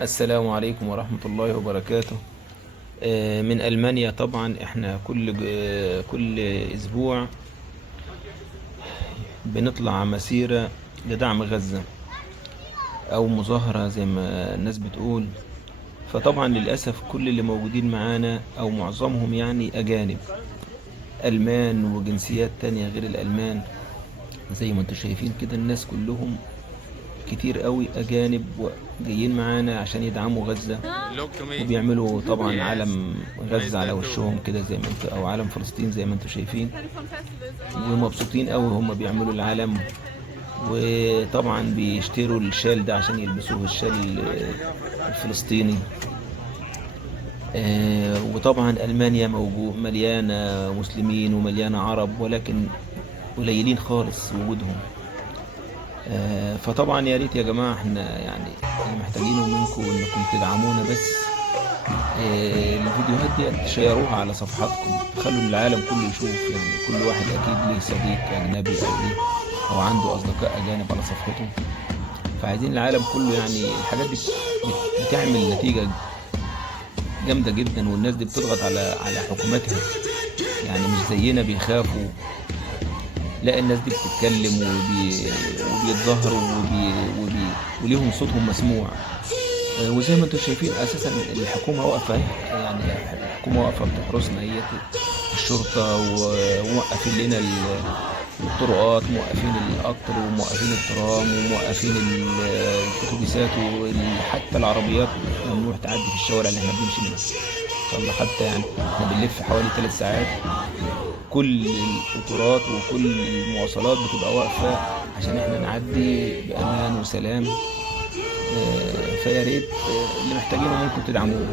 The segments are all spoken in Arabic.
السلام عليكم ورحمة الله وبركاته. من ألمانيا. طبعا احنا كل أسبوع بنطلع مسيرة لدعم غزة أو مظاهرة زي ما الناس بتقول. فطبعا للأسف كل اللي موجودين معانا أو معظمهم يعني أجانب، ألمان وجنسيات تانية غير الألمان. زي ما انتم شايفين كده الناس كلهم كتير قوي أجانب جايين معانا عشان يدعموا غزة، وبيعملوا طبعا علم غزة على وشهم كده زي ما انتوا، او علم فلسطين زي ما انتوا شايفين، ومبسوطين قوي هم بيعملوا العلم. وطبعا بيشتروا الشال ده عشان يلبسوه، الشال الفلسطيني. وطبعا ألمانيا موجود مليانة مسلمين ومليانة عرب، ولكن قليلين خالص وجودهم. فطبعا يا ريت يا جماعة، احنا يعني اللي محتاجينه منكم انكم تدعمونا بس. الفيديوهات دي تشيروها على صفحاتكم، خلوا العالم كله يشوف. يعني كل واحد اكيد ليه صديق اجنبي او ليه او عنده اصدقاء اجانب على صفحته. فعايزين العالم كله، يعني الحاجات دي بتعمل نتيجة جامدة جدا، والناس دي بتضغط على حكوماتها. يعني مش زينا بيخافوا، لا الناس دي بتتكلم وبيتظاهروا وليهم صوتهم مسموع. وزي ما انتم شايفين اساسا الحكومه واقفه اهي، يعني الحكومه واقفه بتحرسنا هي، الشرطه، وموقفين لنا الطرقات، موقفين القطر وموقفين الترام وموقفين الاتوبيسات، وحتى العربيات ممنوع تعدي في الشوارع اللي احنا بنمشي منها. ان شاء الله حتى يعني احنا بنلف حوالي 3 ساعات، كل القطارات وكل المواصلات بتبقى واقفة عشان احنا نعدي بأمان وسلام. فيا ريت اللي محتاجينه منكم تدعموه،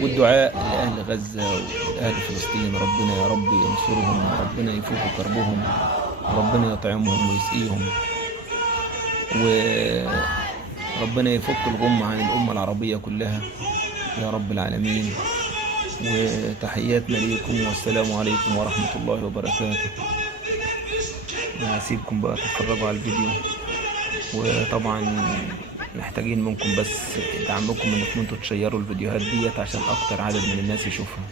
والدعاء لأهل غزة وأهل فلسطين. ربنا يا رب ينصرهم، ربنا يفك كربهم، ربنا يطعمهم ويسقيهم، وربنا يفك الغم عن الأمة العربية كلها يا رب العالمين. وتحياتنا ليكم، والسلام عليكم ورحمة الله وبركاته. هسيبكم بقى تتفرجوا على الفيديو، وطبعا محتاجين منكم بس دعمكم انكم انتوا تشيروا الفيديوهات ديت عشان اكتر عدد من الناس يشوفها.